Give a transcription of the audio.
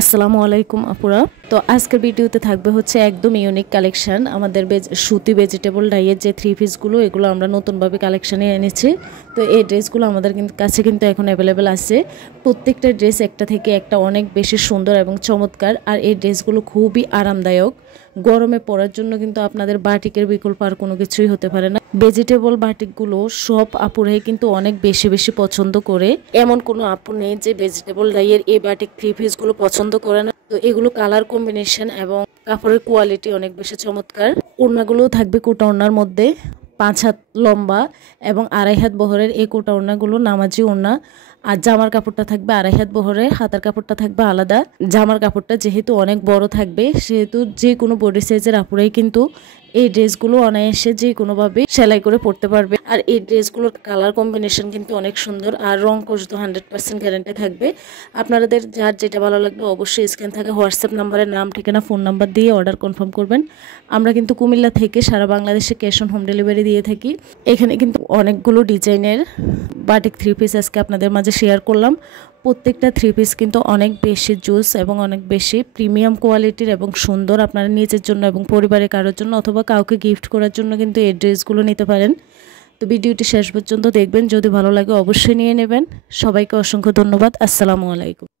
আসসালামু আলাইকুম আপুরা। তো আজকের ভিডিওতে থাকবে হচ্ছে একদম ইউনিক কালেকশন। আমাদের সুতি ভেজিটেবল ডাইয়ের যে থ্রি পিসগুলো, এগুলো আমরা নতুনভাবে কালেকশানে এনেছি। তো এই ড্রেসগুলো আমাদের কাছে কিন্তু এখন অ্যাভেলেবেল আছে। প্রত্যেকটা ড্রেস একটা থেকে একটা অনেক বেশি সুন্দর এবং চমৎকার। আর এই ড্রেসগুলো খুবই আরামদায়ক। গরমে পরার জন্য কিন্তু আপনাদের বাটিকের বিকল্প আর কোনো কিছুই হতে পারে না। ভেজিটেবল বাটিকগুলো সব আপুরাই কিন্তু অনেক বেশি বেশি পছন্দ করে। এমন কোনো আপু নেই যে ভেজিটেবল ডাইয়ের এই বাটিক থ্রি পিসগুলো পছন্দ করে না। তো এগুলো কালার কম্বিনেশন এবং কাপড়ের কোয়ালিটি অনেক বেশি চমৎকার। ওড়নাগুলোও থাকবে কোটা ওড়নার মধ্যে, 5 হাত লম্বা এবং 2.5 হাত বহরের এই কোটা ওড়নাগুলো নামাজি ওড়না। আর জামার কাপড়টা থাকবে 2.5 হাত বহরের, হাতার কাপড়টা থাকবে আলাদা। জামার কাপড়টা যেহেতু অনেক বড় থাকবে, সেহেতু যে কোনো বডি সাইজের আপুরাই কিন্তু এই ড্রেসগুলো অনায়াসে যে কোনোভাবে সেলাই করে পরতে পারবে। আর এই ড্রেসগুলোর কালার কম্বিনেশন কিন্তু অনেক সুন্দর। আর রং কোশ তো 100% গ্যারান্টি থাকবে। আপনাদের যার যেটা ভালো লাগবে অবশ্যই স্ক্রিন থাকে হোয়াটসঅ্যাপ নাম্বারে নাম, ঠিকানা, ফোন নাম্বার দিয়ে অর্ডার কনফার্ম করবেন। আমরা কিন্তু কুমিল্লা থেকে সারা বাংলাদেশে ক্যাশ অন হোম ডেলিভারি দিয়ে থাকি। এখানে কিন্তু অনেকগুলো ডিজাইনের বাটিক থ্রি পিস আজকে আপনাদের মাঝে শেয়ার করলাম। প্রত্যেকটা থ্রি পিস কিন্তু অনেক বেশি জুস এবং অনেক বেশি প্রিমিয়াম কোয়ালিটির এবং সুন্দর। আপনারা নিজের জন্য এবং পরিবারের কারোর জন্য অথবা কাউকে গিফট করার জন্য কিন্তু এই ড্রেসগুলো নিতে পারেন। তো ভিডিওটি শেষ পর্যন্ত দেখবেন, যদি ভালো লাগে অবশ্যই নিয়ে নেবেন। সবাইকে অসংখ্য ধন্যবাদ। আসসালামু আলাইকুম।